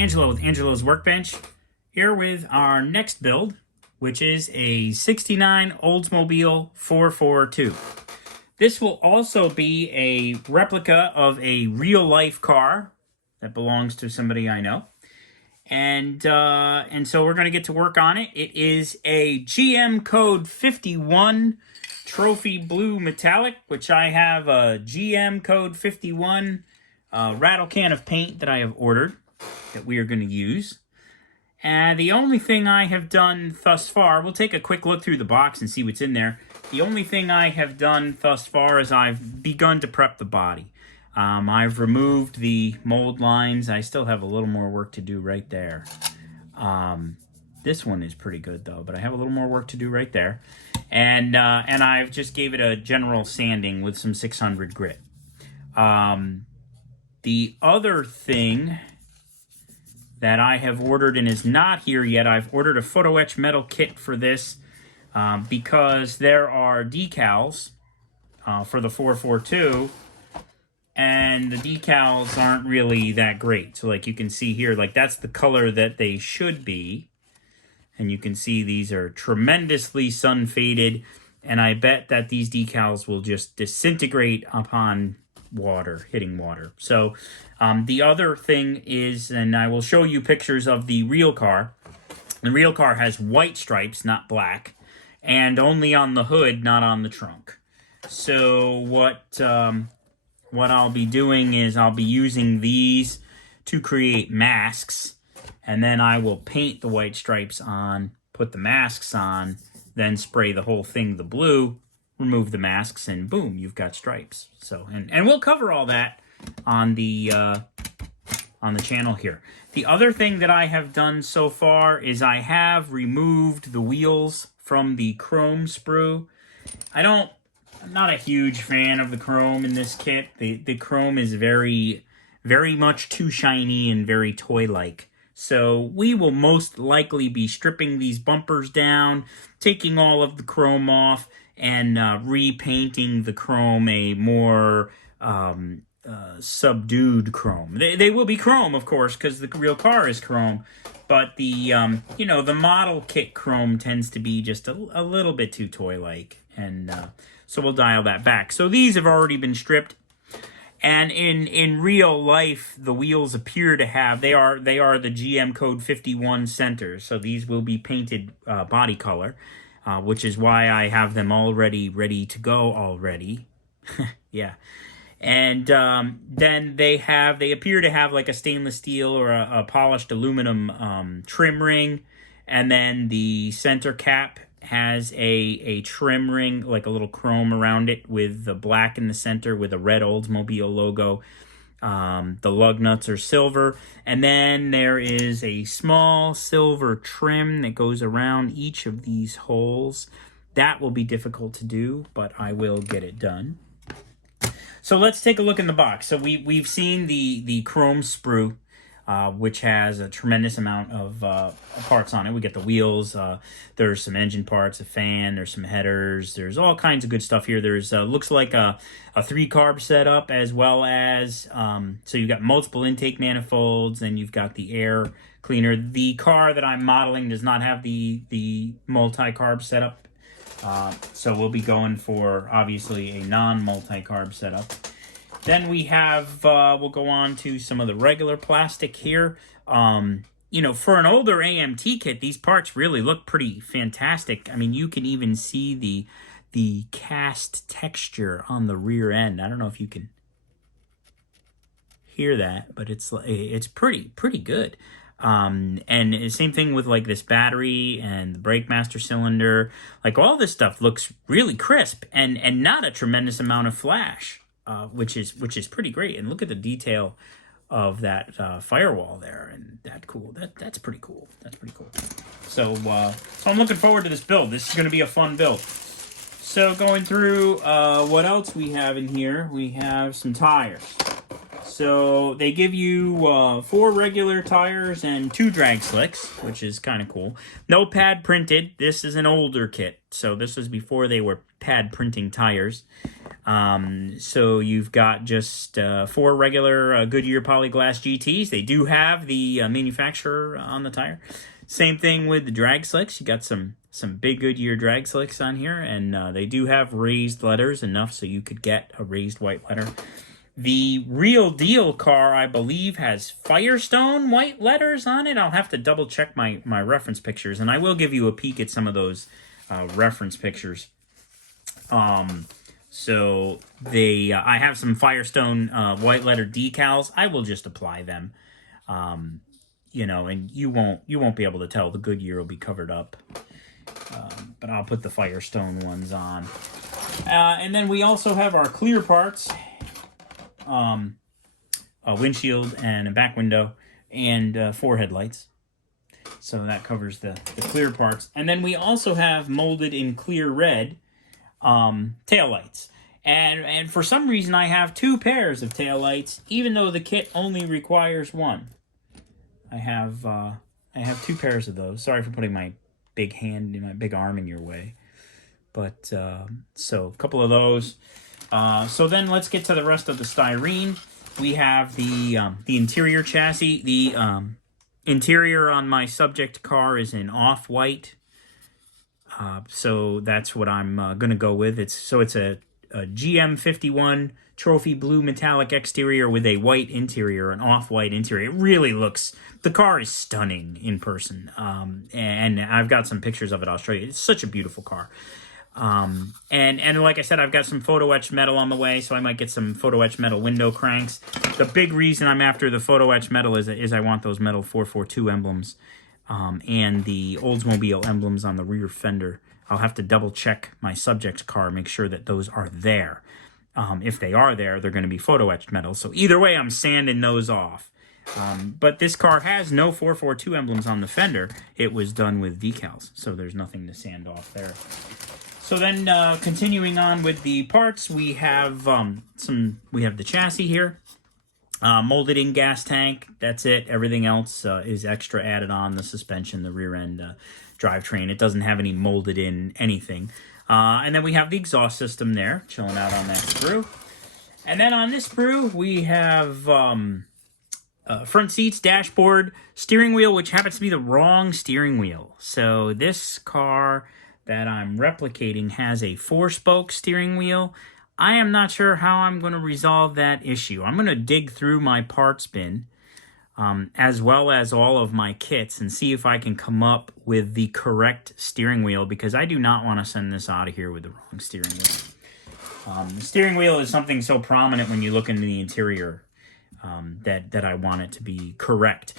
Angelo with Angelo's Workbench, here with our next build, which is a 69 Oldsmobile 442. This will also be a replica of a real-life car that belongs to somebody I know. And so we're going to get to work on it. It is a GM Code 51 Trophy Blue Metallic, which I have a GM Code 51 rattle can of paint that I have ordered that we are going to use. And the only thing I have done thus far, we'll take a quick look through the box and see what's in there. The only thing I have done thus far is I've begun to prep the body. I've removed the mold lines. I still have a little more work to do right there. This one is pretty good though, but I have a little more work to do right there. And I've just gave it a general sanding with some 600 grit. The other thing that I have ordered and is not here yet, I've ordered a photo etch metal kit for this because there are decals for the 442, and the decals aren't really that great. So like you can see here, like that's the color that they should be. And you can see these are tremendously sun faded, and I bet that these decals will just disintegrate upon water, hitting water. So the other thing is, and I will show you pictures of the real car. The real car has white stripes, not black, and only on the hood, not on the trunk. So what I'll be doing is I'll be using these to create masks, and then I will paint the white stripes on, put the masks on, then spray the whole thing the blue, remove the masks, and boom, you've got stripes. So, and we'll cover all that on the channel here. The other thing that I have done so far is I have removed the wheels from the chrome sprue. I'm not a huge fan of the chrome in this kit. The chrome is very, very much too shiny and very toy-like. So we will most likely be stripping these bumpers down, taking all of the chrome off, and repainting the chrome a more subdued chrome. They will be chrome, of course, because the real car is chrome. But the the model kit chrome tends to be just a little bit too toy-like, and so we'll dial that back. So these have already been stripped. And in real life, the wheels appear to have, they are the GM Code 51 centers. So these will be painted body color, which is why I have them already ready to go already. Yeah. And then they appear to have like a stainless steel or a polished aluminum trim ring. And then the center cap has a trim ring, like a little chrome around it with the black in the center with a red Oldsmobile logo. The lug nuts are silver. And then there is a small silver trim that goes around each of these holes. That will be difficult to do, but I will get it done. So let's take a look in the box. So we've seen the chrome sprue, which has a tremendous amount of parts on it. We get the wheels, there's some engine parts, a fan, there's some headers, there's all kinds of good stuff here. There's looks like a 3-carb setup, as well as, so you've got multiple intake manifolds, and you've got the air cleaner. The car that I'm modeling does not have the multi-carb setup, so we'll be going for, obviously, a non-multi-carb setup. Then we have, we'll go on to some of the regular plastic here. For an older AMT kit, these parts really look pretty fantastic. I mean, you can even see the cast texture on the rear end. I don't know if you can hear that, but it's pretty good. And same thing with like this battery and the brake master cylinder. Like all this stuff looks really crisp and not a tremendous amount of flash. Which is pretty great. And look at the detail of that firewall there, and that's pretty cool. That's pretty cool. So I'm looking forward to this build. This is going to be a fun build. So going through what else we have in here, we have some tires. So they give you 4 regular tires and 2 drag slicks, which is kind of cool. No pad printed. This is an older kit, so this was before they were pad printing tires. So you've got just 4 regular Goodyear Polyglass GTs. They do have the manufacturer on the tire. Same thing with the drag slicks. You got some big Goodyear drag slicks on here, and they do have raised letters, enough so you could get a raised white letter. The real deal car, I believe, has Firestone white letters on it. I'll have to double check my reference pictures, and I will give you a peek at some of those reference pictures. So they, I have some Firestone white letter decals. I will just apply them, you know, and you won't be able to tell. The Goodyear will be covered up, but I'll put the Firestone ones on. And then we also have our clear parts. A windshield and a back window and 4 headlights. So that covers the clear parts. And then we also have molded in clear red taillights. And for some reason I have 2 pairs of taillights, even though the kit only requires 1. I have 2 pairs of those. Sorry for putting my big hand and my big arm in your way. But so a couple of those. So then let's get to the rest of the styrene. We have the interior chassis. The interior on my subject car is in off-white. So that's what I'm going to go with. It's a GM51 trophy blue metallic exterior with a white interior, an off-white interior. It really looks, the car is stunning in person. And I've got some pictures of it I'll show you. It's such a beautiful car. And like I said, I've got some photo etched metal on the way, so I might get some photo etched metal window cranks. The big reason I'm after the photo etched metal is I want those metal 442 emblems, and the Oldsmobile emblems on the rear fender. I'll have to double check my subject car, make sure that those are there. If they are there, they're going to be photo etched metal. So either way, I'm sanding those off. But this car has no 442 emblems on the fender. It was done with decals, so there's nothing to sand off there. So then, continuing on with the parts, we have the chassis here, molded in gas tank. That's it. Everything else is extra added on, the suspension, the rear end drivetrain. It doesn't have any molded in anything. And then we have the exhaust system there, chilling out on that sprue. And then on this sprue, we have front seats, dashboard, steering wheel, which happens to be the wrong steering wheel. So this car that I'm replicating has a 4-spoke steering wheel. I am not sure how I'm going to resolve that issue. I'm going to dig through my parts bin, as well as all of my kits, and see if I can come up with the correct steering wheel, because I do not want to send this out of here with the wrong steering wheel. The steering wheel is something so prominent when you look into the interior that I want it to be correct.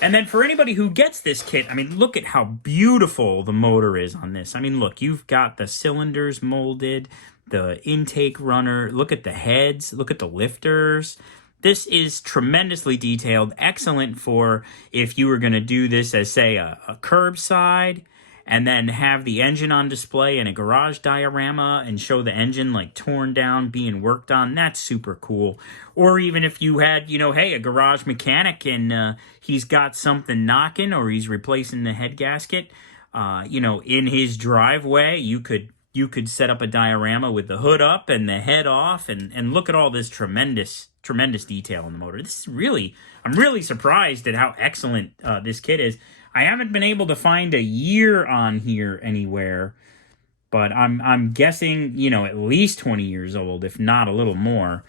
And then for anybody who gets this kit, I mean, look at how beautiful the motor is on this. I mean, look, you've got the cylinders molded, the intake runner, look at the heads, look at the lifters. This is tremendously detailed, excellent for if you were going to do this as, say, a curbside, and then have the engine on display in a garage diorama and show the engine like torn down, being worked on. That's super cool. Or even if you had, you know, hey, a garage mechanic and he's got something knocking, or he's replacing the head gasket, you know, in his driveway, you could set up a diorama with the hood up and the head off, and look at all this tremendous detail in the motor. This is really, I'm really surprised at how excellent this kit is. I haven't been able to find a year on here anywhere, but I'm guessing, you know, at least 20 years old, if not a little more,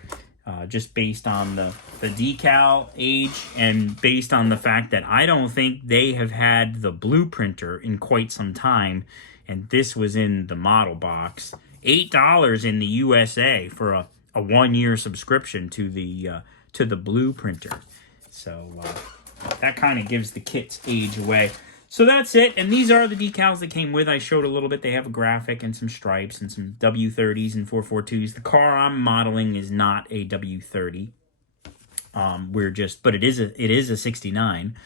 just based on the decal age, and based on the fact that I don't think they have had the blueprinter in quite some time, and this was in the model box. $8 in the USA for a 1-year subscription to the blueprinter. So that kind of gives the kit's age away. So that's it, and these are the decals that came with. I showed a little bit. They have a graphic and some stripes and some W30s and 442s. The car I'm modeling is not a W30. But it is a 69,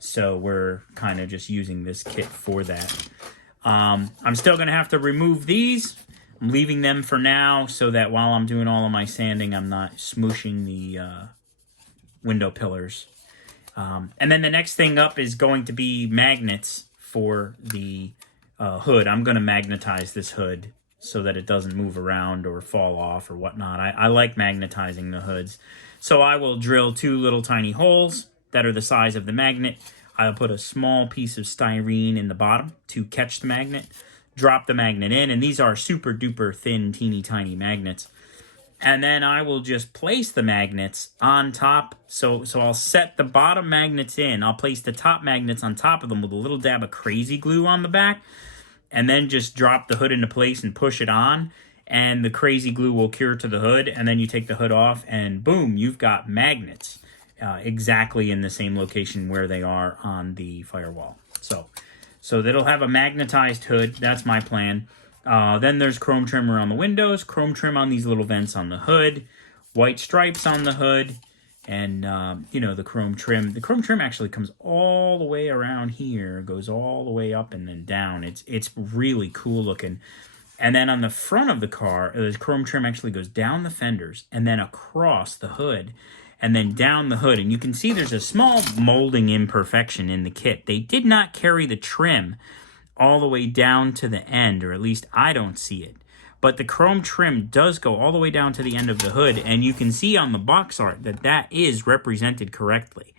so we're kind of just using this kit for that. I'm still going to have to remove these. I'm leaving them for now so that while I'm doing all of my sanding, I'm not smooshing window pillars. And then the next thing up is going to be magnets for the hood. I'm going to magnetize this hood so that it doesn't move around or fall off or whatnot. I like magnetizing the hoods. So I will drill 2 little tiny holes that are the size of the magnet. I'll put a small piece of styrene in the bottom to catch the magnet, drop the magnet in, and these are super duper thin, teeny tiny magnets. And then I will just place the magnets on top. So I'll set the bottom magnets in. I'll place the top magnets on top of them with a little dab of crazy glue on the back. And then just drop the hood into place and push it on. And the crazy glue will cure to the hood. And then you take the hood off and boom, you've got magnets exactly in the same location where they are on the firewall. So that'll have a magnetized hood. That's my plan. Then there's chrome trim around the windows, chrome trim on these little vents on the hood, white stripes on the hood, and, the chrome trim. The chrome trim actually comes all the way around here, goes all the way up and then down. It's really cool looking. And then on the front of the car, the chrome trim actually goes down the fenders and then across the hood and then down the hood. And you can see there's a small molding imperfection in the kit. They did not carry the trim all the way down to the end, or at least I don't see it. But the chrome trim does go all the way down to the end of the hood, and you can see on the box art that is represented correctly.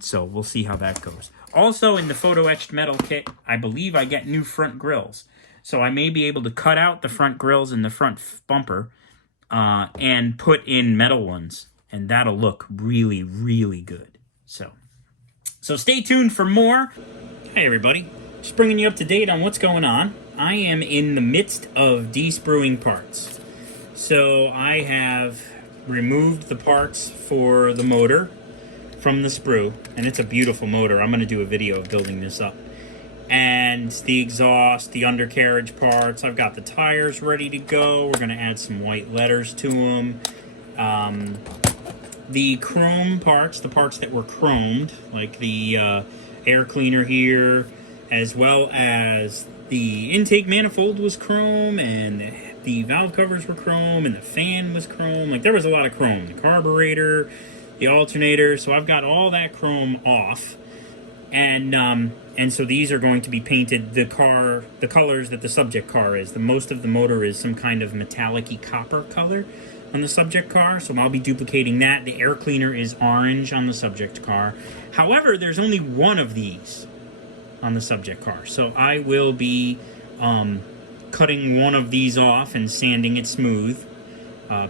So we'll see how that goes. Also, in the photo etched metal kit, I believe I get new front grills. So I may be able to cut out the front grills and the front bumper and put in metal ones, and that'll look really, really good. So stay tuned for more. Hey everybody, just bringing you up to date on what's going on. I am in the midst of de-spruing parts. So I have removed the parts for the motor from the sprue, and it's a beautiful motor. I'm going to do a video of building this up. And the exhaust, the undercarriage parts, I've got the tires ready to go. We're going to add some white letters to them. The chrome parts, the parts that were chromed, like the air cleaner here, as well as the intake manifold was chrome, and the valve covers were chrome, and the fan was chrome. Like, there was a lot of chrome. The carburetor, the alternator. So I've got all that chrome off, and so these are going to be painted the colors that the subject car is. Most of the motor is some kind of metallic-y copper color on the subject car, so I'll be duplicating that. The air cleaner is orange on the subject car. However, there's only one of these on the subject car, so I will be cutting one of these off and sanding it smooth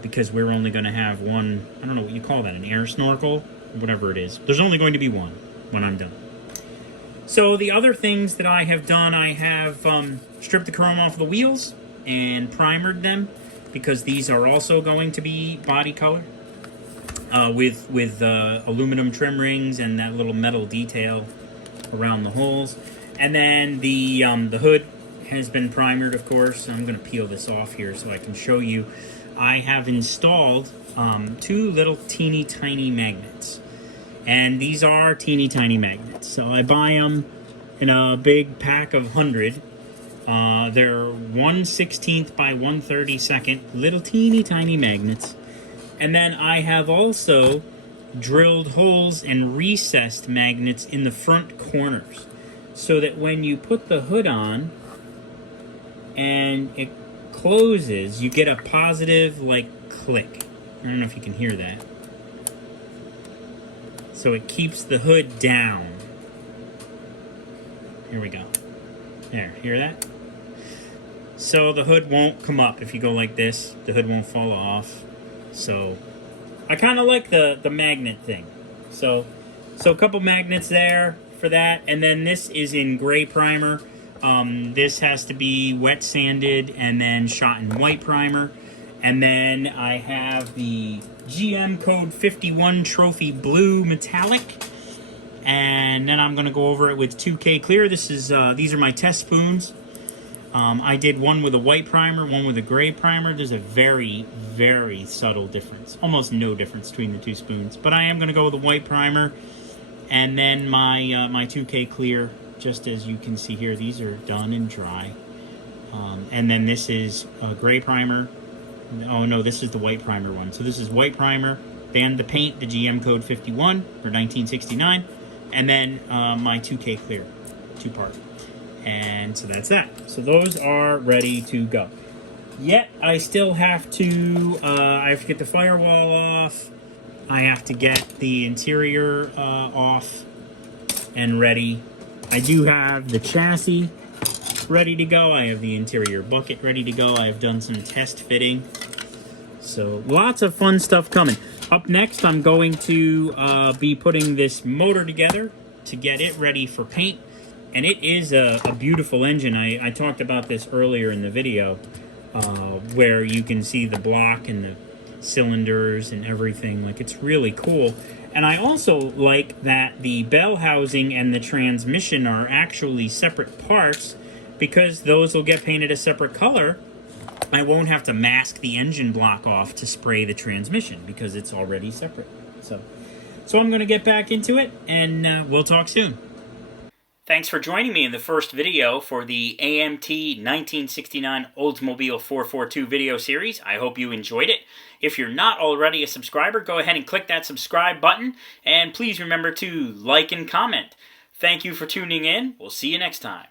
because we're only going to have one, I don't know what you call that, an air snorkel, or whatever it is. There's only going to be one when I'm done. So the other things that I have done, I have stripped the chrome off the wheels and primered them, because these are also going to be body color with aluminum trim rings and that little metal detail around the holes. And then the hood has been primered, of course. I'm going to peel this off here so I can show you. I have installed 2 little teeny tiny magnets. And these are teeny tiny magnets. So I buy them in a big pack of 100. They're 1/16 by 1/32 little teeny tiny magnets. And then I have also drilled holes and recessed magnets in the front corners, so that when you put the hood on and it closes, you get a positive, like, click. I don't know if you can hear that. So it keeps the hood down. Here we go. There, hear that? So the hood won't come up. If you go like this, the hood won't fall off. So I kind of like the magnet thing. So a couple magnets there for that. And then this is in gray primer. This has to be wet sanded and then shot in white primer. And then I have the GM Code 51 Trophy Blue Metallic. And then I'm going to go over it with 2K Clear. These are my test spoons. I did one with a white primer, one with a gray primer. There's a very, very subtle difference. Almost no difference between the 2 spoons. But I am going to go with a white primer. And then my 2K Clear, just as you can see here. These are done and dry. And then this is a gray primer. Oh no, this is the white primer one. So this is white primer, and the paint, the GM code 51 for 1969, and then my 2K clear, 2-part. And so that's that. So those are ready to go. Yet I still have to, I have to get the firewall off. I have to get the interior off and ready. I do have the chassis ready to go. I have the interior bucket ready to go. I have done some test fitting. So lots of fun stuff coming. Up next, I'm going to be putting this motor together to get it ready for paint. And it is a beautiful engine. I talked about this earlier in the video, where you can see the block and the cylinders and everything. Like, it's really cool. And I also like that the bell housing and the transmission are actually separate parts, because those will get painted a separate color. I won't have to mask the engine block off to spray the transmission because it's already separate. So I'm going to get back into it, and we'll talk soon. Thanks for joining me in the first video for the AMT 1969 Oldsmobile 442 video series. I hope you enjoyed it. If you're not already a subscriber, go ahead and click that subscribe button, and please remember to like and comment. Thank you for tuning in. We'll see you next time.